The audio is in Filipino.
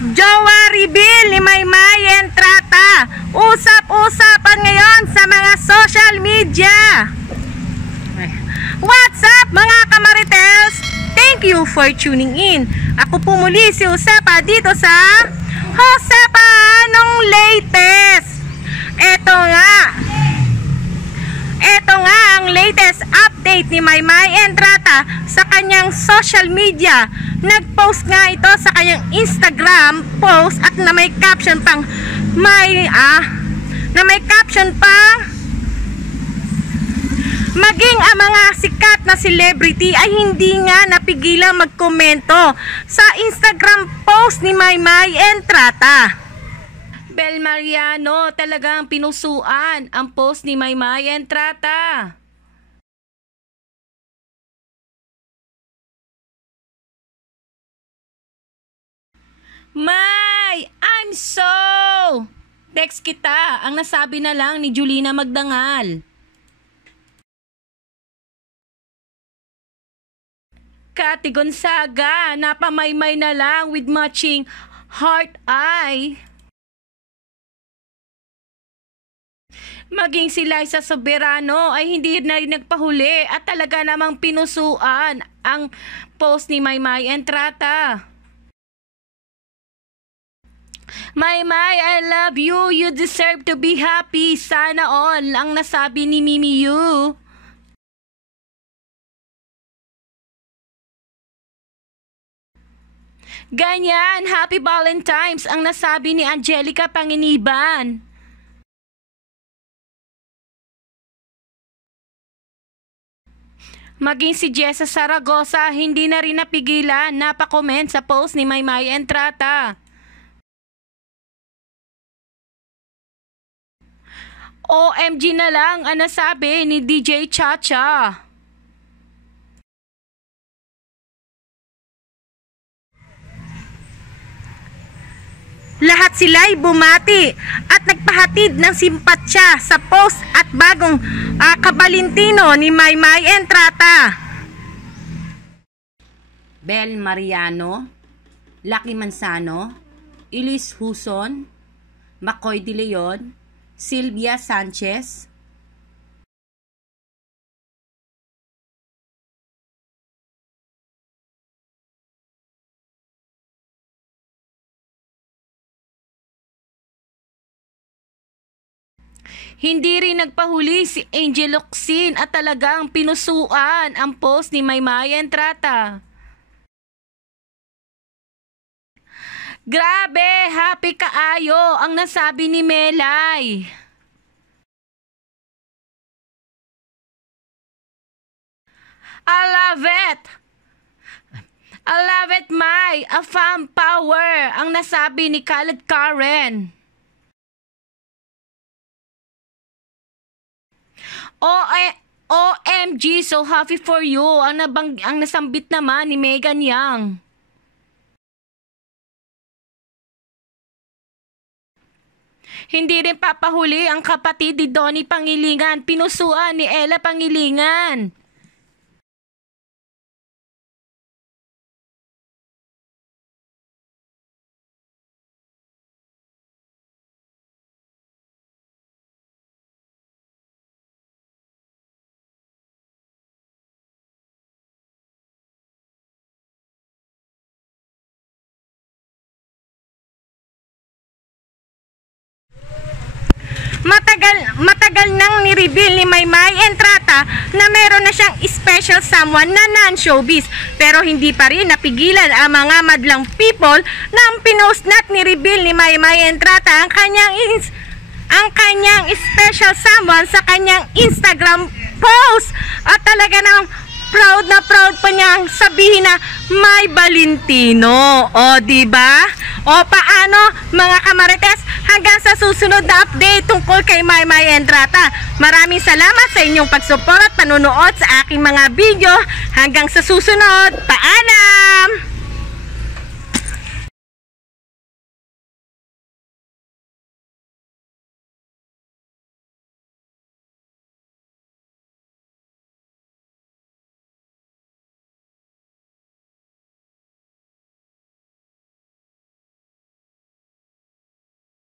Jowa reveal ni Maymay Entrata. Usap-usapan ngayon sa mga social media. What's up mga kamarites? Thank you for tuning in. Ako po muli si Josepa dito sa Josepa Anong Latest. Ito nga ang latest update ni Maymay Entrata sa kanyang social media. Nag-post nga ito sa kanyang Instagram post at na may caption pang maging ang mga sikat na celebrity ay hindi nga napigilang magkomento sa Instagram post ni Maymay Entrata. Bel Mariano talagang pinusuan ang post ni Maymay Entrata. May, I'm so... Text kita, ang nasabi na lang ni Julina Magdangal. Cathy Gonzaga, napamaymay na lang with matching heart eye. Maging si Liza Soberano ay hindi na nagpahuli at talaga namang pinusuan ang post ni Maymay Entrata. Maymay, I love you. You deserve to be happy. Sana all ang nasabi ni Mimi Yu. Ganyan, Happy Valentine's ang nasabi ni Angelica Panginiban. Maging si Jessa Saragosa hindi na rin napigilan napakomment sa post ni Maymay Entrata. OMG na lang ang nasabi ni DJ Chacha. Lahat sila'y bumati at nagpahatid ng simpatsya sa post at bagong kabalintino ni Maymay Entrata. Bel Mariano, Lucky Manzano, Elise Huson, Makoy De Leon, Sylvia Sanchez, hindi rin nagpahuli si Angel Locsin at talagang pinusuan ang post ni Maymay Entrata. Grabe, happy kaayo ang nasabi ni Melay. I love it. I love it, May. A fan power ang nasabi ni Khaled Karen. OMG, so happy for you ang nasambit naman ni Megan Yang. Hindi rin papahuli ang kapatid ni Donnie Pangilingan, pinusuan ni Ella Pangilingan. Matagal nang ni-reveal ni Maymay Entrata na meron na siyang special someone na non-showbiz, pero hindi pa rin napigilan ang mga madlang people na pinost at ni-reveal ni Maymay Entrata ang kanyang special someone sa kanyang Instagram post. At talaga namang proud na proud pa niyang sabihin na may Valentino. O, diba? O, paano mga kamarites? Hanggang sa susunod na update tungkol kay Maymay Entrata. Maraming salamat sa inyong pagsupport at panunood sa aking mga video. Hanggang sa susunod, paalam!